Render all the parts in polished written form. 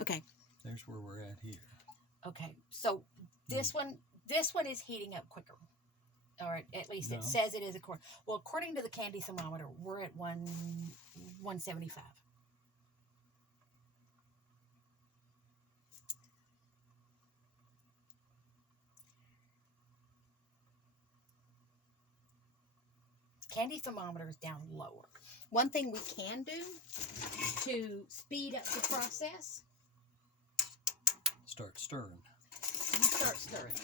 Okay. There's where we're at here. Okay. So this one is heating up quicker. Or at least No. it says it is according to the candy thermometer, we're at 175. Candy thermometer is down lower. One thing we can do to speed up the process, Start stirring. you start stirring.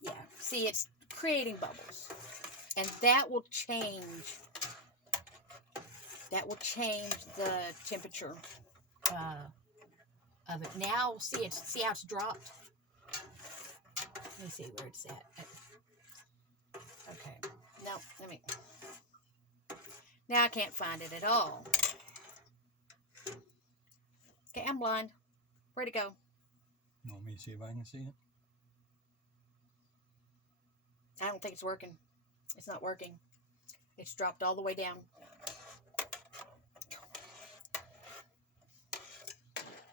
Yeah, see, it's creating bubbles, and that will change. That will change the temperature of it. Now, see how it's dropped. Let me see where it's at. Okay. No, let me. Now I can't find it at all. Okay, I'm blind. Where'd it go? You want me to see if I can see it? I don't think it's working. It's not working. It's dropped all the way down.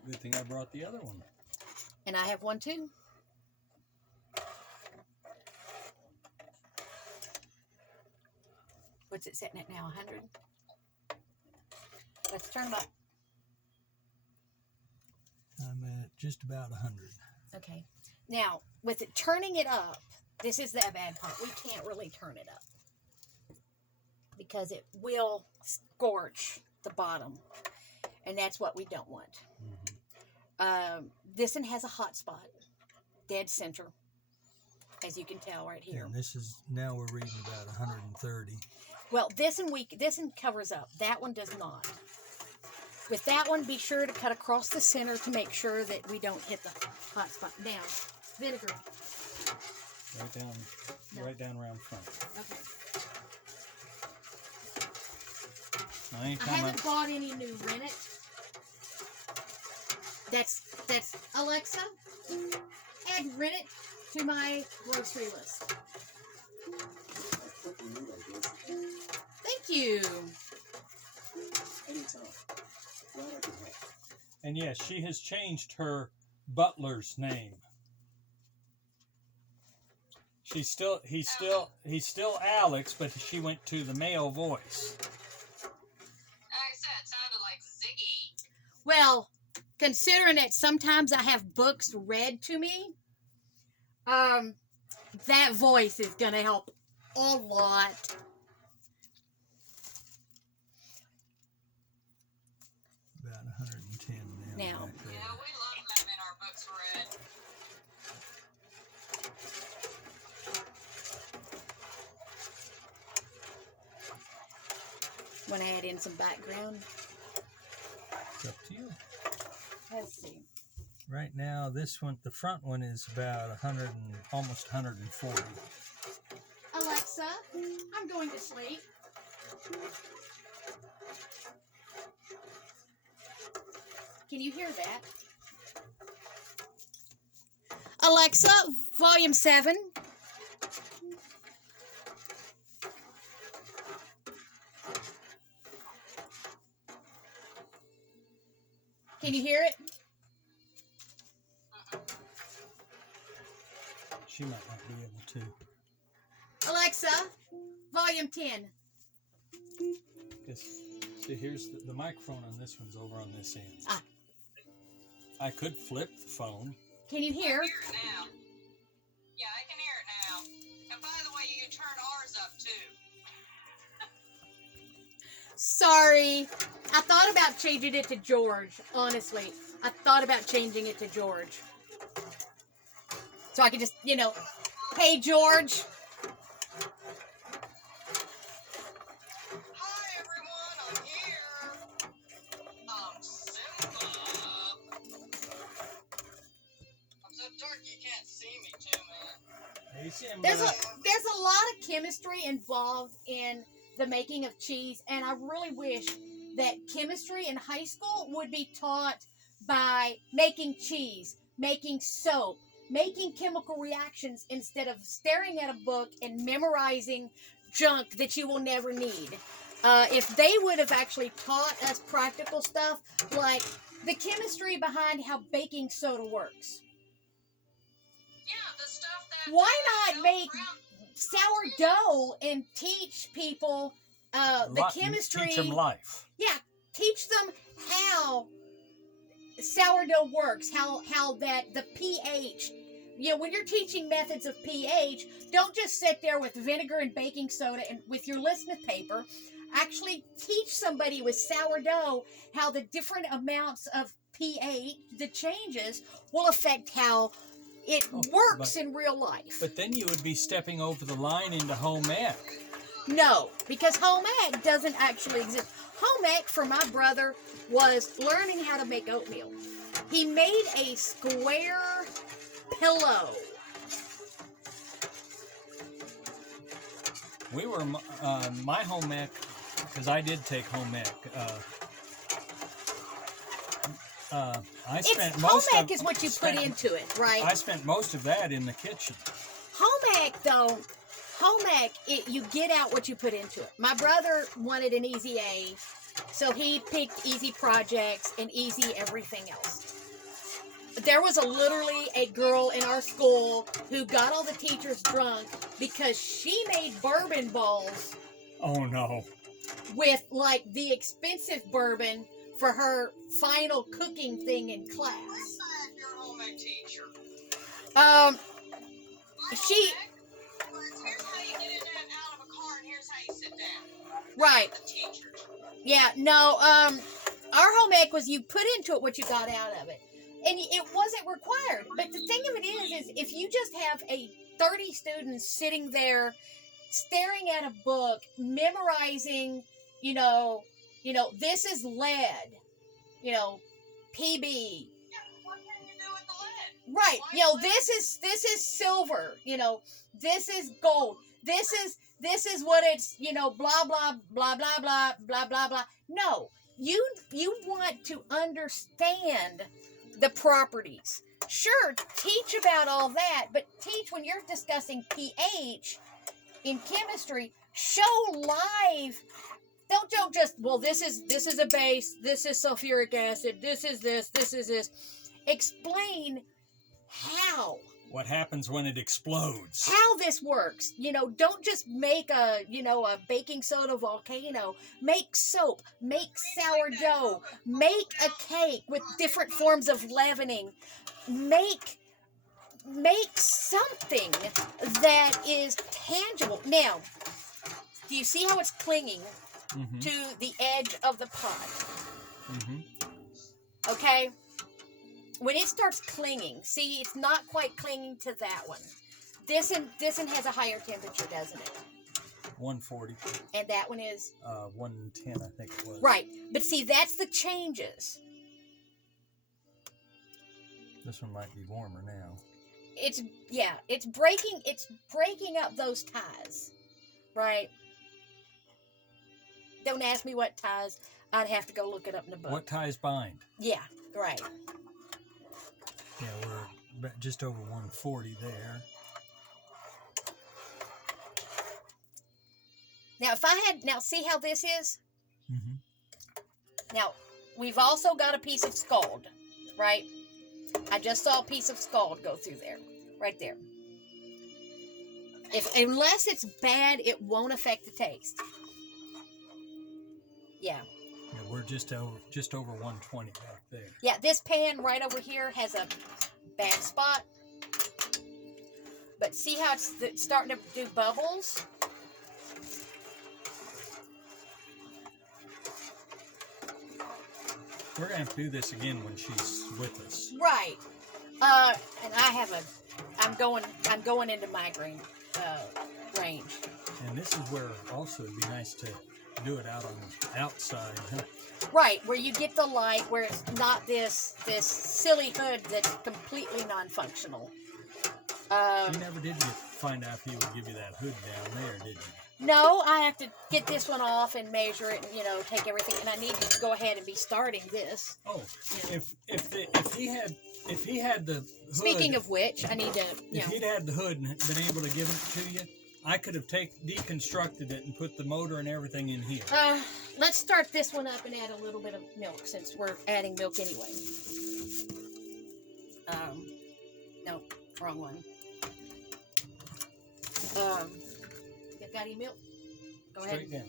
Good thing I brought the other one. And I have one too. What's it sitting at now? 100? Let's turn them up. I'm at just about 100. Okay. Now, with it turning it up, this is the bad part. We can't really turn it up because it will scorch the bottom, and that's what we don't want. This one has a hot spot, dead center, as you can tell right here. And this is, now we're reading about 130. Well, this one covers up. That one does not. With that one, be sure to cut across the center to make sure that we don't hit the hot spot. Now, vinegar. Right down around front. Okay. I haven't bought any new rennet. That's Alexa, add rennet to my grocery list. Thank you. And yes, she has changed her butler's name. He's still Alex, but she went to the male voice. Like I said, it sounded like Ziggy. Well, considering that sometimes I have books read to me, that voice is gonna help a lot. About 110 now. Now. Back there. Yeah, we love having our books read. Want to add in some background? It's up to you. Let's see. Right now, this one, the front one is about 100 and almost 140. Alexa, I'm going to sleep. Can you hear that? Alexa, volume 7. Can you hear it? She might not be able to. Alexa, volume 10. See, here's the microphone on this one's over on this end. Ah. I could flip the phone. Can you hear? I can hear it now. Yeah, I can hear it now. And by the way, you can turn ours up too. Sorry. I thought about changing it to George, honestly. I thought about changing it to George. So I could just, hey, George. Hi everyone, I'm here. I'm Simba. I'm so dark you can't see me too, man. Hey, Simba. There's a lot of chemistry involved in the making of cheese, and I really wish that chemistry in high school would be taught by making cheese, making soap, making chemical reactions instead of staring at a book and memorizing junk that you will never need. If they would have actually taught us practical stuff, like the chemistry behind how baking soda works. Yeah, the stuff that. Why not Bill make Brown- sourdough and teach people the chemistry? Teach them life. Yeah, teach them how sourdough works, how that the pH. You know, when you're teaching methods of pH, don't just sit there with vinegar and baking soda and with your litmus paper. Actually teach somebody with sourdough how the different amounts of pH, the changes, will affect how it works in real life. But then you would be stepping over the line into home ec. No, because home ec doesn't actually exist. Home ec for my brother was learning how to make oatmeal. He made a square pillow. We were my home ec, because I did take home ec. I spent Home most ec of is what you put into it, right? I spent most of that in the kitchen. Home ec, though, you get out what you put into it. My brother wanted an easy A, so he picked easy projects and easy everything else. There was literally a girl in our school who got all the teachers drunk because she made bourbon balls Oh no! with like the expensive bourbon for her final cooking thing in class. Your home ec teacher. She Here's how you get in and out of a car, and here's how you sit down. right. The teachers. Yeah, no, our home ec was you put into it what you got out of it. And it wasn't required. But the thing of it is if you just have 30 students sitting there staring at a book, memorizing, you know, this is lead, PB. Yeah, what can you do with the lead? Right. This is silver, this is gold. This is what it's, blah blah blah blah blah blah blah blah. No. You want to understand the properties. Sure, teach about all that, but teach when you're discussing pH in chemistry, show live. Don't just, well, this is a base, this is sulfuric acid, this is this. Explain how. What happens when it explodes? How this works. Don't just make a baking soda volcano. Make soap, make sourdough, make a cake with different forms of leavening. Make something that is tangible. Now, do you see how it's clinging Mm-hmm. to the edge of the pot? Mm-hmm. Okay? When it starts clinging, see, it's not quite clinging to that one. This one has a higher temperature, doesn't it? 140. And that one is? 110, I think it was. Right. But see, that's the changes. This one might be warmer now. It's breaking up those ties. Right? Don't ask me what ties. I'd have to go look it up in the book. What ties bind? Yeah, right. Yeah, we're just over 140 there. Now see how this is? Mm-hmm. Now, we've also got a piece of scald, right? I just saw a piece of scald go through there, right there. Unless it's bad, it won't affect the taste. Yeah. Yeah, we're just over 120 back there. Yeah, this pan right over here has a bad spot. But see how it's starting to do bubbles? We're gonna have to do this again when she's with us. Right. And I'm going into migraine range. And this is where also it'd be nice to do it out on the outside. Huh? Right, where you get the light, where it's not this silly hood that's completely non-functional. You never did find out if he would give you that hood down there, did you? No, I have to get this one off and measure it and, take everything. And I need to go ahead and be starting this. Oh, Yeah. if he had If he had the hood, Speaking of which, I need to, you if know. he'd had the hood and been able to give it to you, I could have deconstructed it and put the motor and everything in here. Let's start this one up and add a little bit of milk since we're adding milk anyway. No, wrong one. You got any milk? Go ahead. Straight down.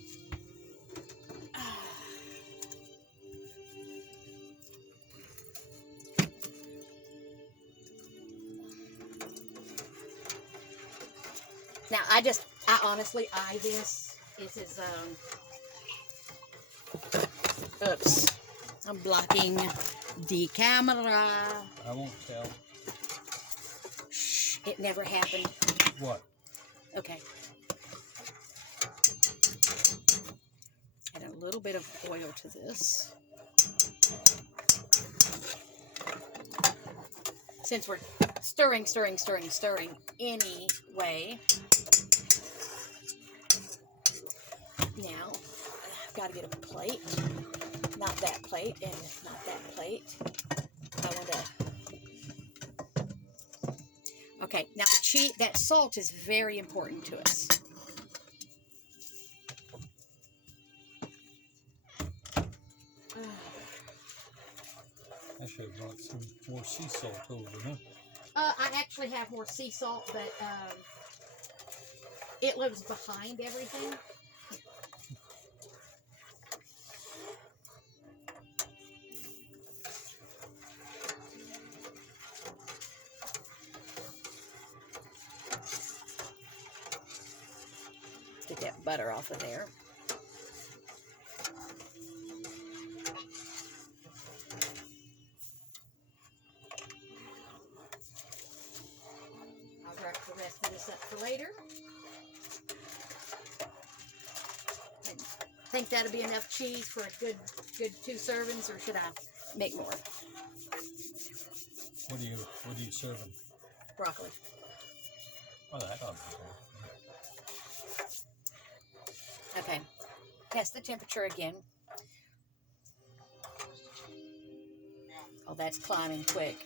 Now, I honestly eye this. This is, oops. I'm blocking the camera. I won't tell. Shh, it never happened. What? Okay. Add a little bit of oil to this. Since we're stirring anyway. Now, I've got to get a plate. Not that plate and not that plate. I want to... Okay, now that salt is very important to us. I should have brought some more sea salt over, huh? I actually have more sea salt, but it lives behind everything. Get that butter off of there. I'll wrap the rest of this up for later. And think that'll be enough cheese for a good 2 servings, or should I make more? What are you serving? Broccoli. Oh, that ought to be good. Okay. Test the temperature again. Oh, that's climbing quick.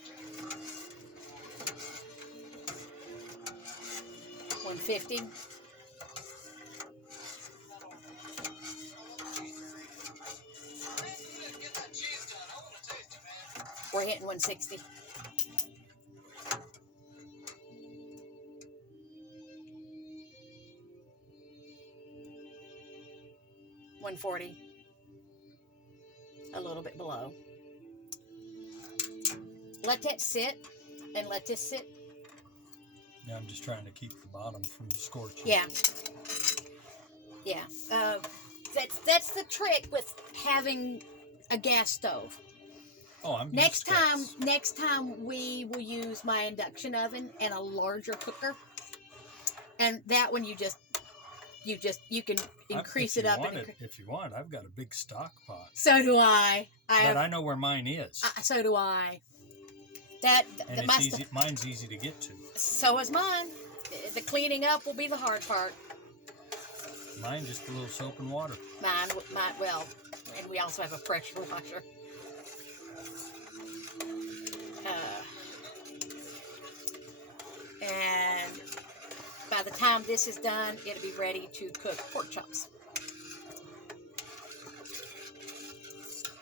150. Get that cheese done. I want to taste it, man. We're hitting 160. $140. A little bit below. Let that sit and let this sit. Yeah, I'm just trying to keep the bottom from scorching. Yeah. Yeah. That's the trick with having a gas stove. Oh, I'm Next used to time we will use my induction oven and a larger cooker. And that one you can increase it up. If you want, I've got a big stock pot. So do I. But I know where mine is. So do I. And it's easy. Mine's easy to get to. So is mine. The cleaning up will be the hard part. Mine just a little soap and water. Mine, well, and we also have a pressure washer. And by the time this is done, it'll be ready to cook pork chops.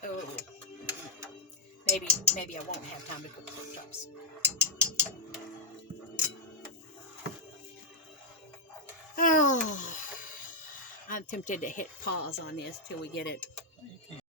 Oh, maybe I won't have time to cook pork chops. Oh, I'm tempted to hit pause on this till we get it